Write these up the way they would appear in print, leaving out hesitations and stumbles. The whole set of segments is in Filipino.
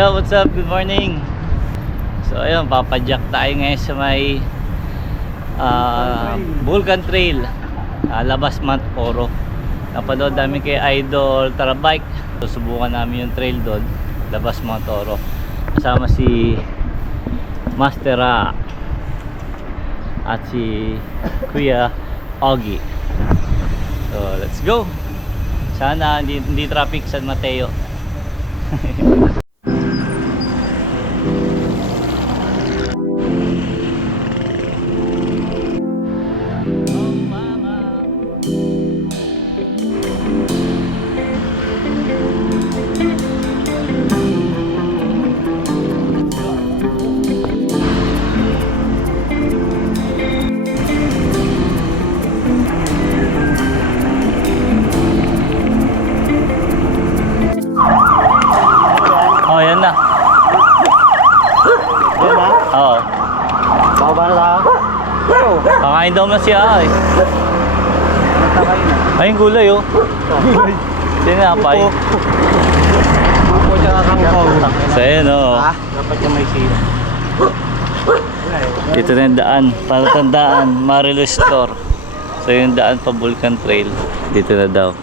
Yo, what's up? Good morning. So ayun, papadyak tayo ngayon sa may Vulcan Trail, Labas Mount Oro. Napanood namin kay Idol Tara Bike. Susubukan namin yung trail doon, Labas Mount Oro. Kasama si Master Ra at si Kuya Ogie. So let's go. Sana hindi traffic San Mateo. Oh, yan na. Yan na? Oo. Baba na tayo? Kakain daw na siya eh. Nagtakain na. Ay, yung gulay oh. Sinapay. Buko siya kakangkaw. So yun oh. Dapat yung may sila. Dito na yung daan. Para tandaan, Marilos Store. So yung daan pa Vulcan Trail. Dito na daw.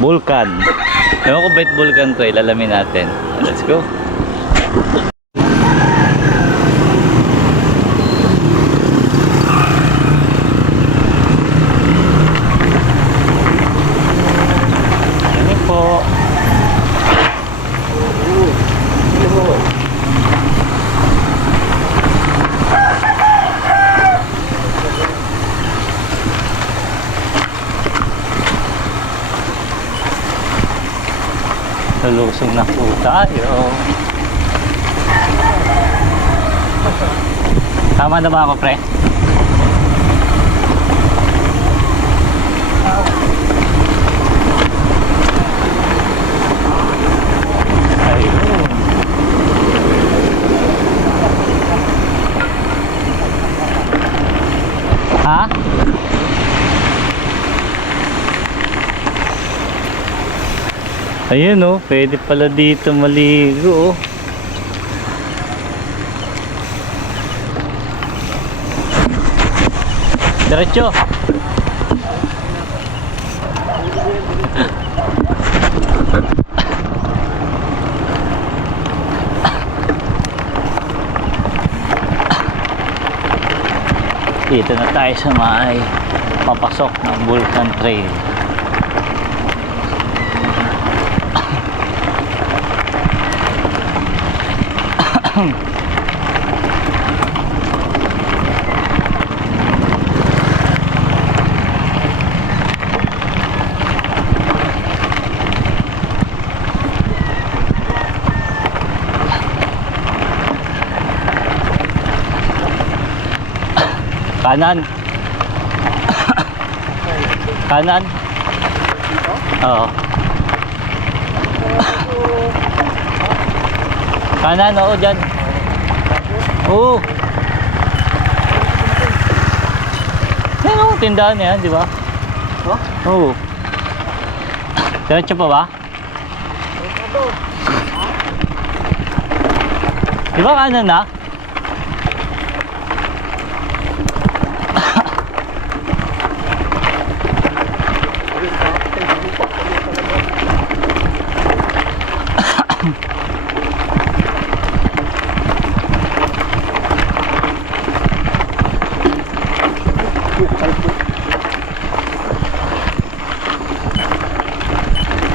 Vulcan. Ewan ko bait Vulcan Trail. Alamin natin. Let's go. Yan po. Nalusog na po tayo. Tama na ba ako, pre? Ayun. Ha? Ayun oh, pwede pala dito maligo oh. Diretso. Dito na tayo sa may papasok ng Vulcan Trail. Kanan. Kanan. Oo. Kanan, oo, dyan. Oo. Yan o, tindahan yan, di ba? Oo. Diretso pa ba? Di ba kanan na?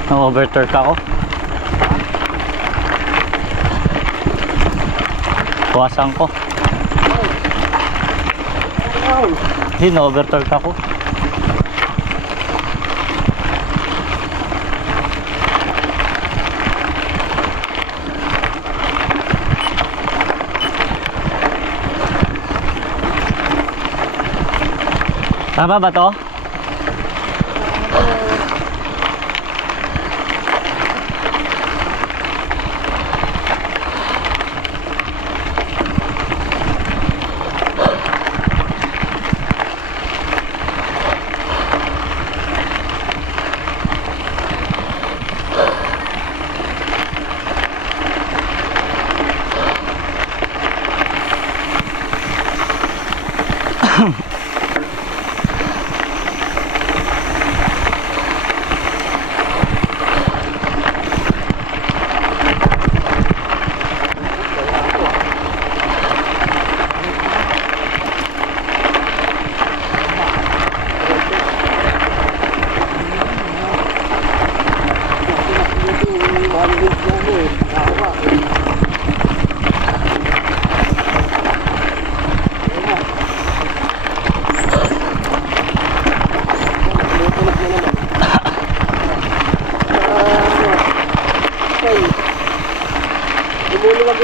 Na-overturn ako. Kuwasan ko. Hindi, na-overturn ako. Tama ba to?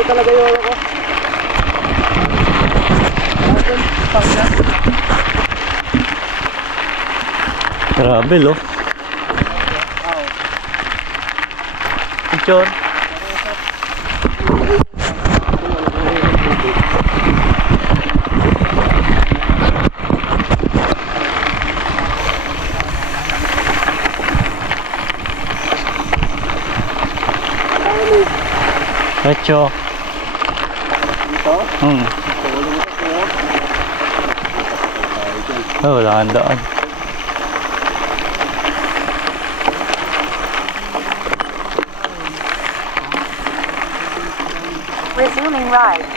talaga yung ako. Grabe lo. Picture. Pecho. Ito? Oh, wala kang daan. Resuming ride.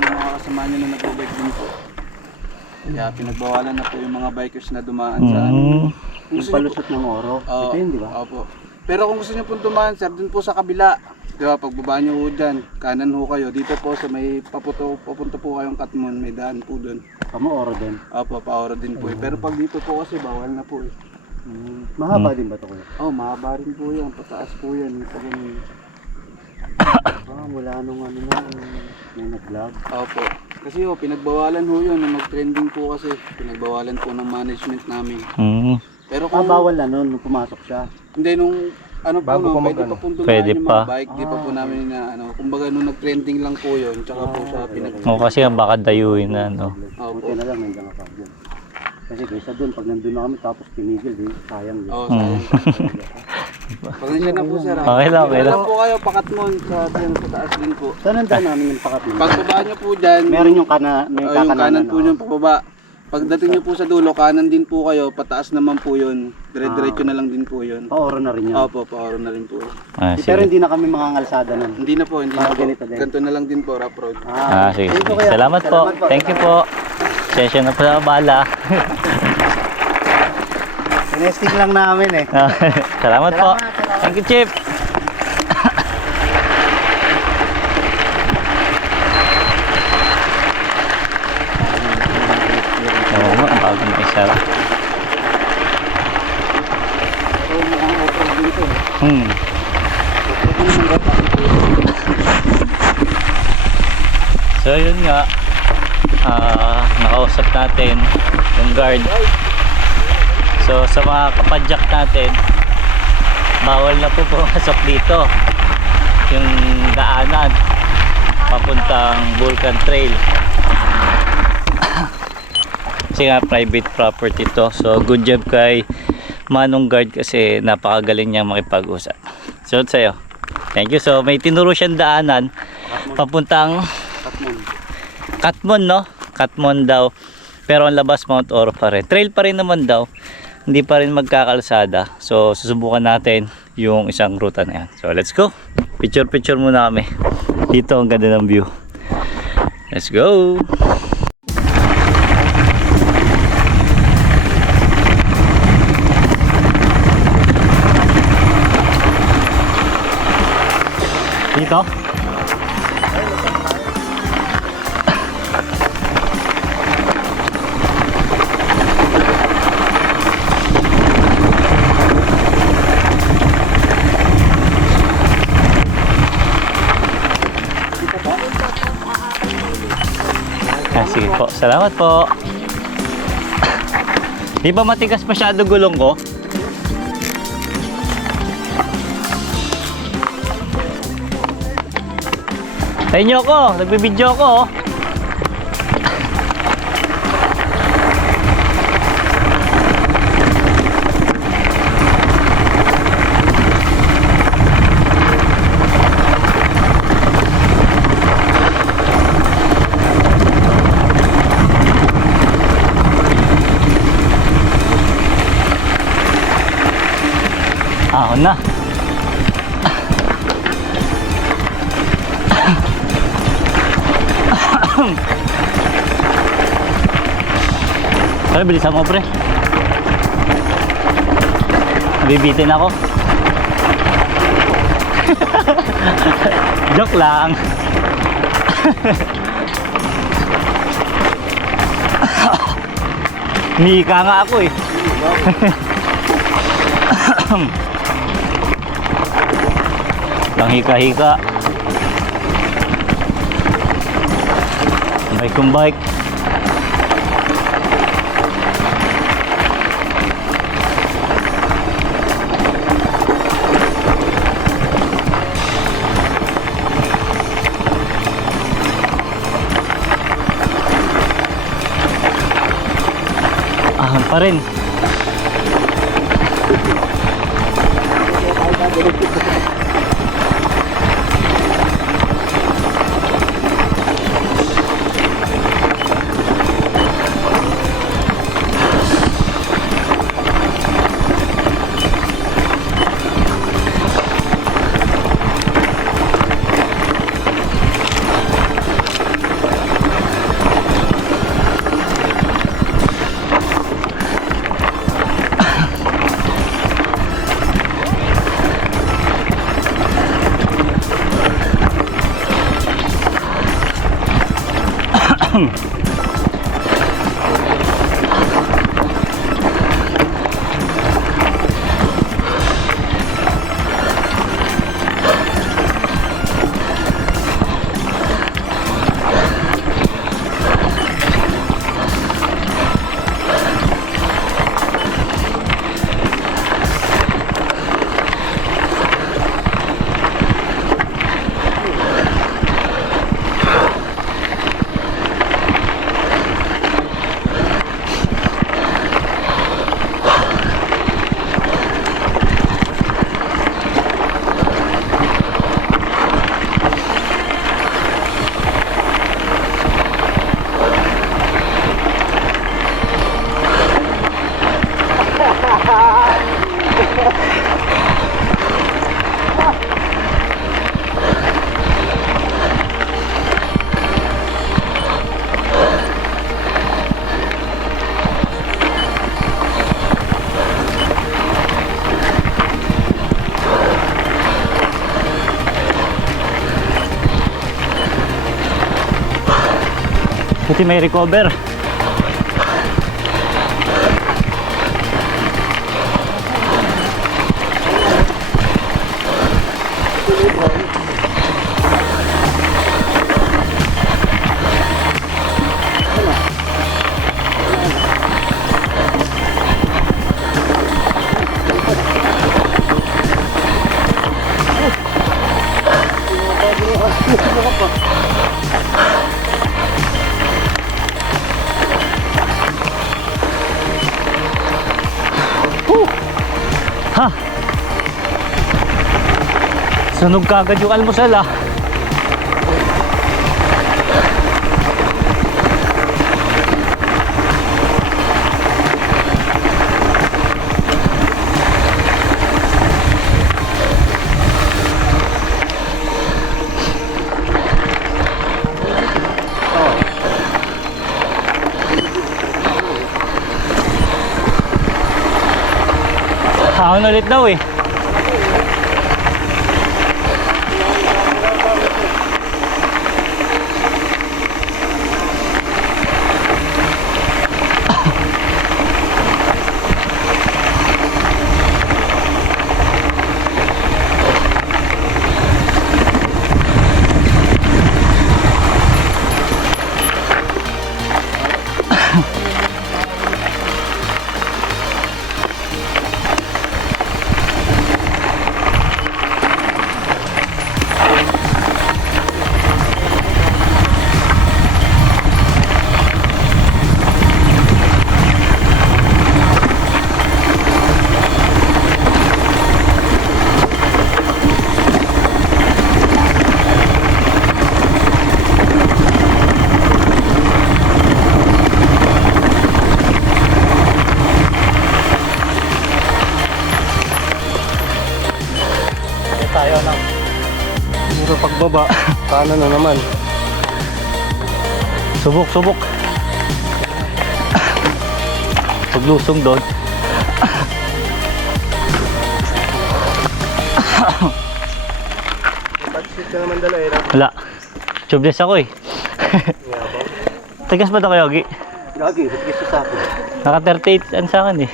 Mga kasama nyo na nag-bike din po. Kaya pinagbawalan na po yung mga bikers na dumaan sa ano. Yung palusot ng oro. Ito yun, di ba? Opo. Pero kung gusto nyo po dumaan, sir, dun po sa kabila. Di ba, pagbaba nyo po dyan, kanan ho kayo. Dito po sa may papunta po kayong Katmon, may daan po dun. Kamo oro din. Opo, paora din po eh. Pero pag dito po kasi, bawal na po eh. Mahaba din ba ito kuya? Oh, mahaba rin po yan. Pataas po yan. Pag Mula nung ano na, may nag-vlog. Opo. Kasi ho, pinagbawalan ho yun. Nung nag-trending po kasi, pinagbawalan po ng management namin. Pero kung Bawal na nun, nung pumasok siya. hindi nung ano po, Bago no, pa pwede pa pong dumaan Pwede yung pa. mga bike. Di pa po namin na ano. Kumbaga nung nag-trending lang po yun. Tsaka po siya O kasi ang baka dayuin na, no? Buti na lang, nandiyan ka pa dyan. Kasi kaysa dun, pag nandun na kami, tapos tinigil, di, sayang din. Oo, sayang. Pasensya na po sir. ha? Okay lang, okay Dito lang. po kayo, Pakatmon sa dyan, sa taas din po. Saan nandaan namin yung pakat mo? Pagbaba nyo po dyan, Meron yung may yung kakananan. kanan po yung pababa. Pagdating nyo po sa dulo, kanan din po kayo, pataas naman po yun. Dire-diretso na lang din po yun. Pa-oro na rin yan. Opo, paoro na rin po. Ah, Pero sige. hindi na kami mangangalsada nun. Hindi na po, hindi na Ah, po. ganito din. Ganito na lang din po, rough road. Ah, sige. Thank you, sige. kuya. Salamat po. Thank you po. Session na po sa bala. Nesting lang namin eh. Salamat po. Thank you, Chief. Oo nga, ang bago na isa. So yun nga, nakausap natin yung guard. So sa mga kapadyak natin, bawal na po pumasok dito yung daanan papuntang Vulcan Trail kasi nga private property to. So good job kay Manong Guard kasi napakagaling niyang makipag-usap. So sa'yo, thank you. So may tinuro siyang daanan papuntang Katmon, no? Katmon daw, pero ang labas Mount Oro pa rin, trail pa rin naman daw, hindi pa rin magkakalsada. So susubukan natin yung isang ruta na yan. So let's go, picture muna kami dito. Ang ganda ng view. Let's go. Dito sige po, salamat po. Di ba matigas masyado gulong ko? Sa inyo ko, nagbibideo ko. Ahon na. Pero bilisan mo, pre. Bibitin ako. Joke lang. Mika nga ako eh. Lang hika-hika. Bike kong bike. Ahon pa rin. Buti may recover. Ha! Sunog kagad yung almusal ah. Ahon ulit daw eh. Tayo ng Pero pagbaba, kanan na naman. subok. Paglusong doon. Pag-sit ka naman dala eh. Wala. Tubeless ako eh. Tigas ba ito kayo, Yogi? Lagi, higis sa akin. Naka 38 an sa akin eh.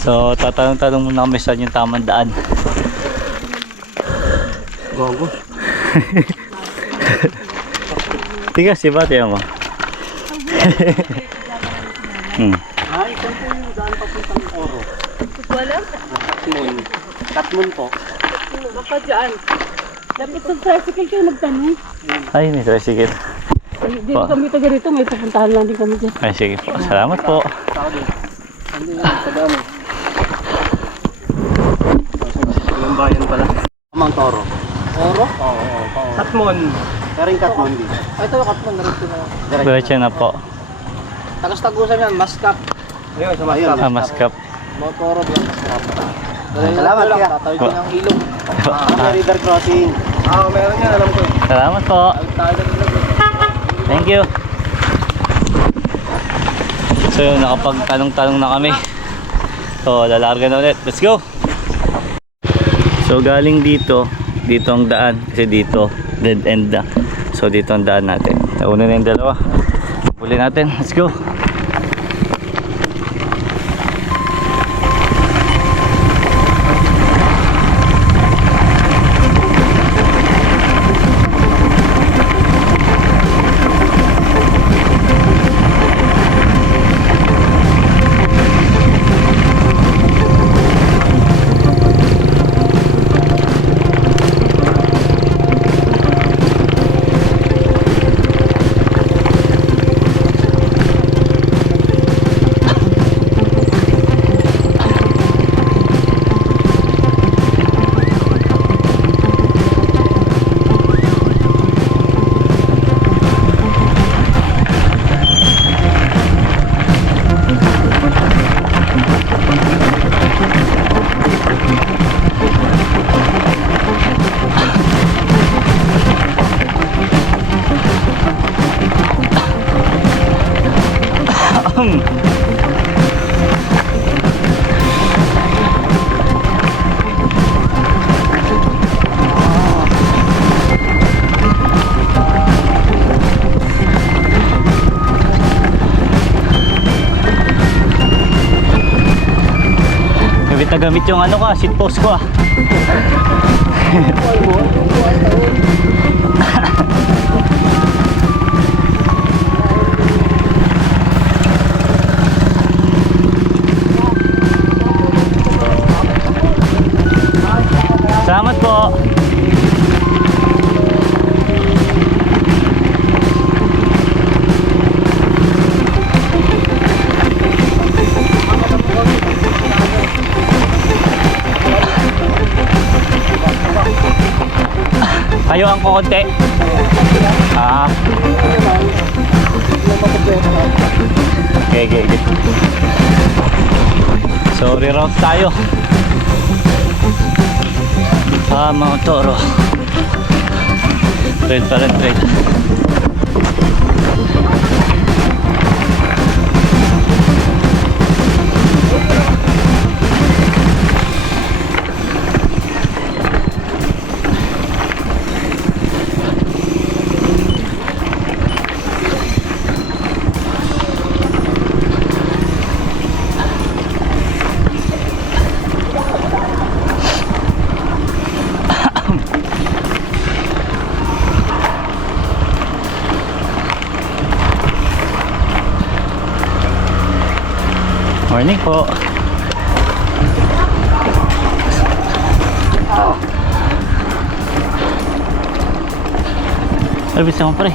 So tatanong-tanong muna kami saan yung tamang daan. Gogo. Tigas si Bate mo. Ay, saan po yung daan papuntang Oro? Wala. Katmon. Katmon po. Baka dyan. Dapat sa tricycle kayo magtanong. Ay, may tricycle. Hindi kami taga rito, may pupuntahan lang din kami dyan. Ay, sige po. Salamat po. Tao din. Hindi yan, sa daan eh. Yung bayan pala. Amang Toro. Oro? Oo. Katmon. Karing Katmon din. Ito yung Katmon, narito na. Diretso na po. Tagas-tagusan yan, Mascap. Ayun, sa Mayon. Maskap. Motoro, Mascap. Salamat, kuya. Tatawid ko ng ilong. River crossing. Meron yan, alam ko. Salamat po. Tayo na nila. Thank you. So yun, nakapagtanong-tanong na kami. So lalarga na ulit. Let's go. So galing dito ang daan. Kasi dito, dead end na. So dito ang daan natin. Nauna na yung dalawa. Huli natin. Let's go. Gamit yung ano ko, seat post ko. Salamat po. Kayo ang kukunti. Okay. So reroute tayo. Mga Toro. Trail pa rin, trail. Morning po. Service naman pare.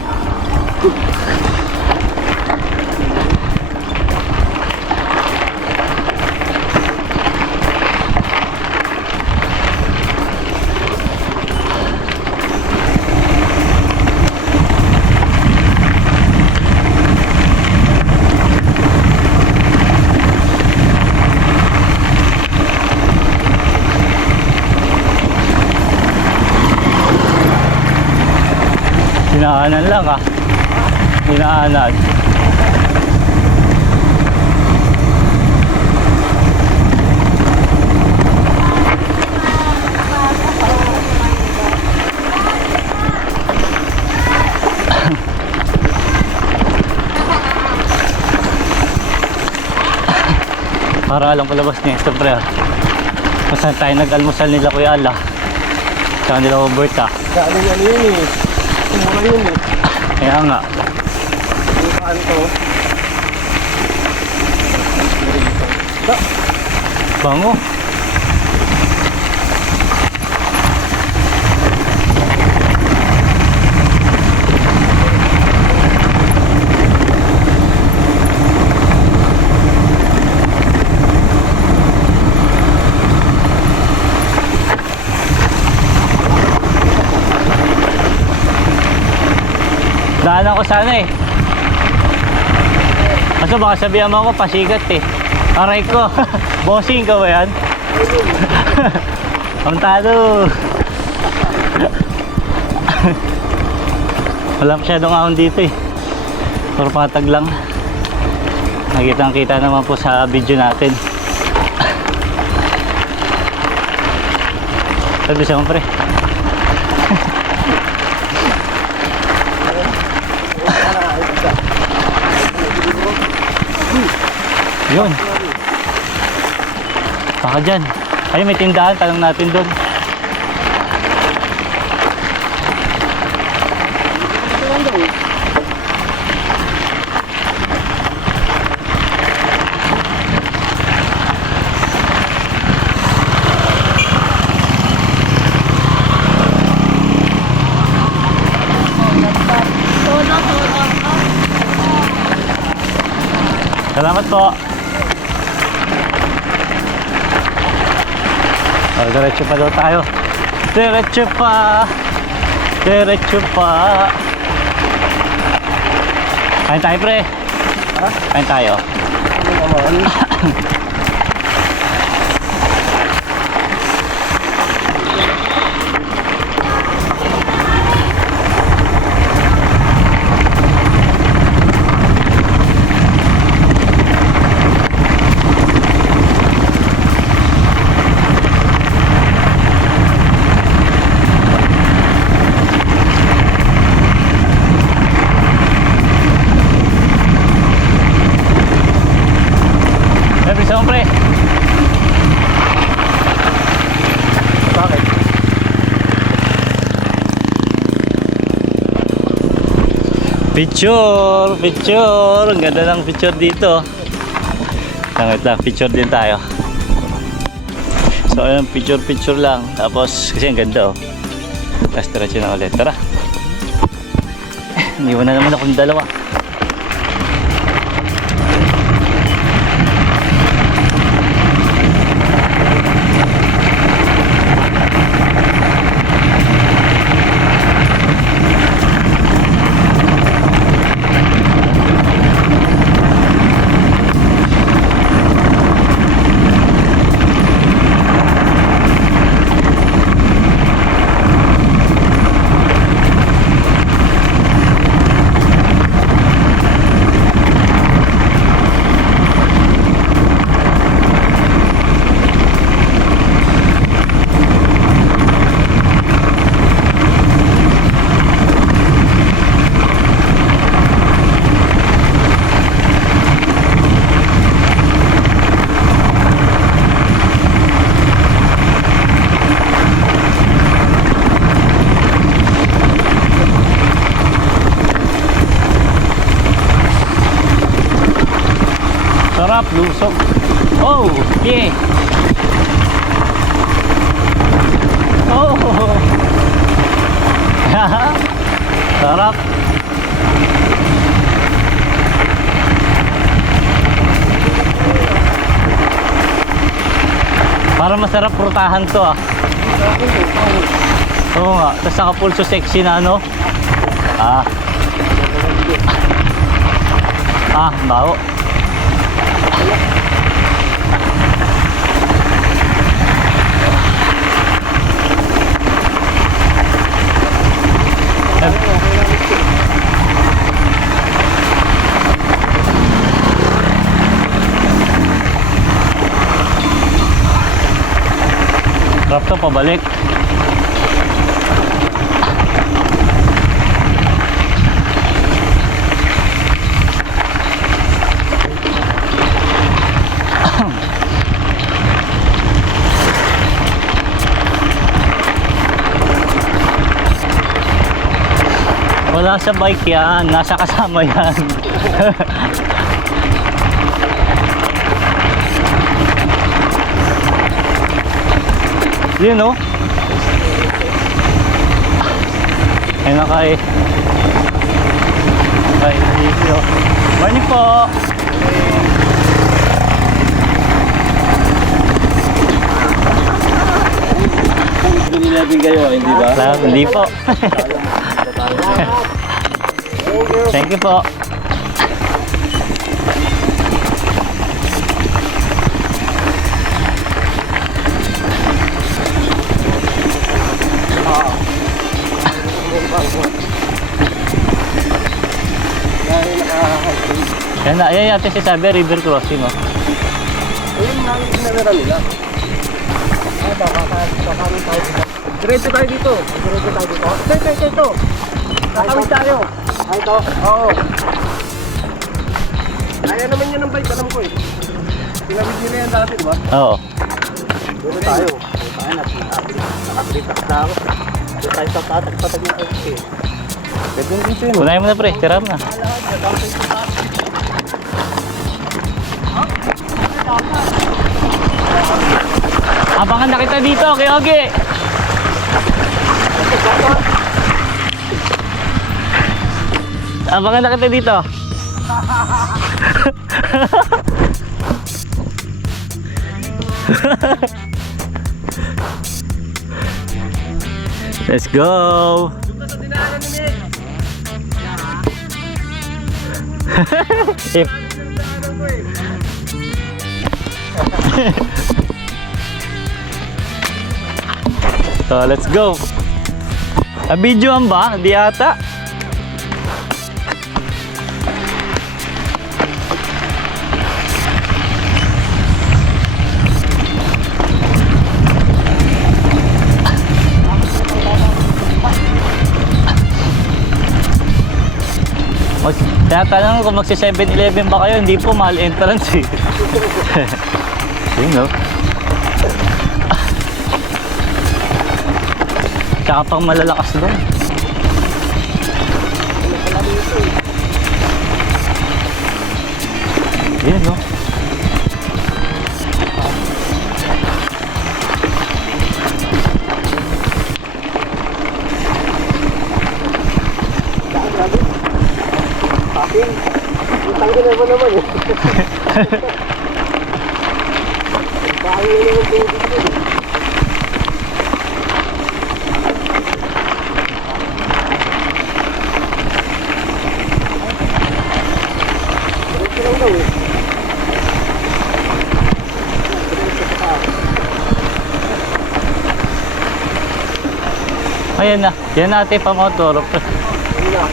Hinaanan lang hinaanan. Para lang palabas niya ito pre. Masan tayo nag-almusal nila Kuya Ala. sa kanila Robert ah. Galing ano yun eh. Mura yun eh. Kaya nga. Yung kanto. Bango. Daanan ko sana eh. Kaso baka sabihan mo ako pasikat eh. Aray ko. Bossing ka ba yan? Pamtado. Wala masyadong ahon dito eh. Puro patag lang. Nakitang kita naman po sa video natin. Sabi siya pre. Yun. Baka dyan. Ayun, may tindahan. Tanong natin doon. Salamat po. Diretso pa daw tayo. Diretso pa. Diretso pa. Kain tayo pre. Kain tayo. Pre. Bakit? Picture! Picture! Ang ganda ng picture dito. Langit lang, picture din tayo. So ayun, picture lang. Tapos kasi ang ganda oh. Tapos diretso na ulit. Tara. Iniwan na naman akong dalawa. Sarap, lusok. Oh, yeah. Oh. Sarap. Para masarap prutahan to ah. Oo nga, tapos nakapulso sexy na ano. Ah. Ah, bawo. Sarap to, pabalik. Wala sa bike yan, nasa kasama yan. Yun oh. Ay nakay. Ay dito. Morning po. Nilabing kayo, hindi ba? Hindi po. Thank you po. Yan na, ayan natin si Sabi, river crossing oh. Ayun nga yung pinarira nila. Diretso tayo dito. Diretso tayo dito. Ito. Tatawid tayo. Ito? Oo. Kaya naman yun ng bike, alam ko eh. Tinawid nila yan dati, diba? Oo. Doon tayo. Tayo na. Nakapilitak na ako. Doon tayo sa patag ng okay. Pwede din dito yun. Unahin mo na pre, tiram na. Abangan na kita dito, okay, okay. Abangan na kita dito. Let's go. If so, let's go. Videoan ba? Hindi ata. Tinatanong kung magsi 7-Eleven ba kayo, hindi po, mahal entrance eh. Yun no. Tsaka pang malalakas doon. Yun no. Tanggalin mo naman eh. Bahay na naman tubig yun. Diretso lang daw eh. Ayan na. Yan natin pa motor. Ayun na.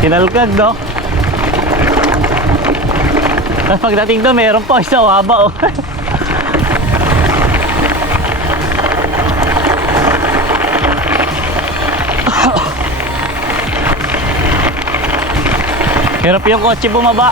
Kinalkag no? Tapos pagdating doon meron pa isa haba oh. Hirap yung kotse bumaba.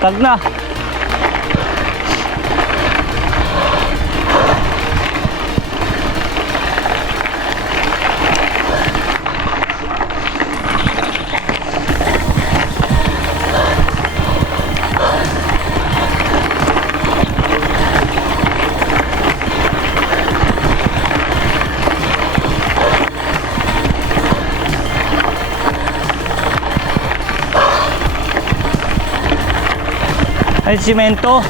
Patag na. Ay, simento.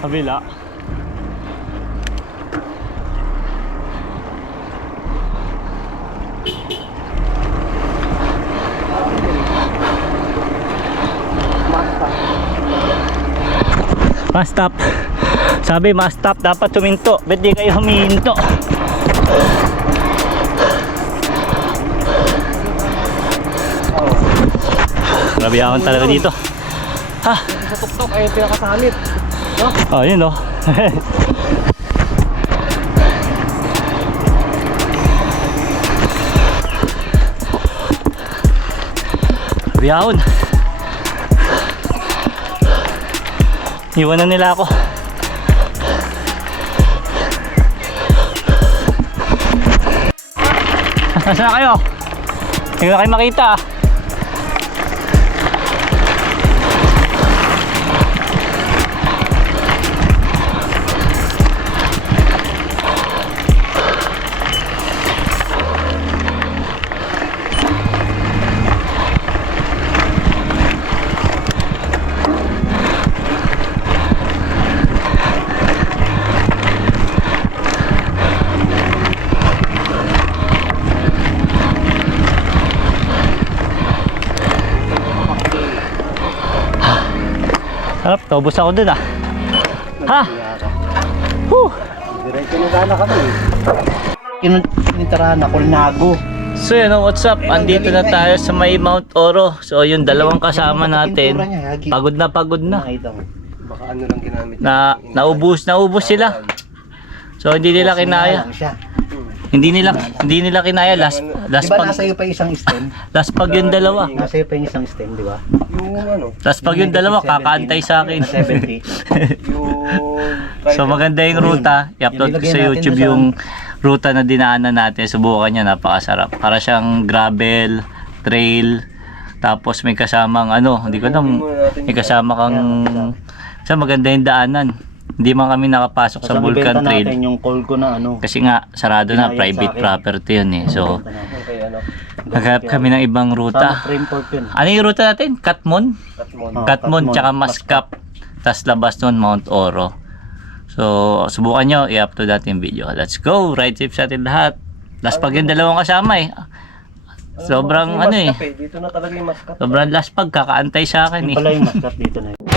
Kabila. Must stop. Sabi must stop, dapat huminto. Ba't di kayo humihinto? Grabe akong talaga dito. Ha? Sa tuktok ay pinakasamit. Oh, yun oh. Biyahon. Iwanan nila ako. Nasaan na kayo? Hindi na kayo makita ah. Harap, taubos ako dun ah. Ha? Diretso na sana kami. Kinintarahan ako, Nago. So yun, what's up? Andito na tayo sa may Mount Oro. So yung dalawang kasama natin, pagod na pagod na. Baka ano lang ginamit. Naubos sila. So hindi nila kinaya. Hindi nila kinaya last Diba pag nasa iyo pa yung isang stem? last pag yung dalawa. Nasa iyo pa yung isang stem, di ba? Yung ano, Last pag yung dalawa kakaantay sa akin. 70. yung... So maganda yung ruta. I-upload ko sa YouTube yung ruta na dinaanan natin. Subukan nyo, napakasarap. Para siyang gravel, trail, tapos may kasamang ano, hindi ko alam, may kasama kang, sa maganda yung daanan. Hindi man kami nakapasok sa Vulcan Trail. Natin yung call ko na ano. Kasi nga, sarado na, Binayad private sa akin. property yun eh. So, Okay, ano, naghanap kami ng ibang Tama, ruta. Framework yun. Ano yung ruta natin? Katmon? Katmon. Oh, Katmon, tsaka Mascap. Tas labas nun, Mount Oro. So, subukan nyo, i-upload natin yung video. Let's go! Ride safe sa atin lahat. Last pag yung dalawang kasama eh. Sobrang ano eh. Dito na talaga yung mascot. Sobrang last pag, kakaantay sa akin Yung eh. pala yung mascot dito na yun.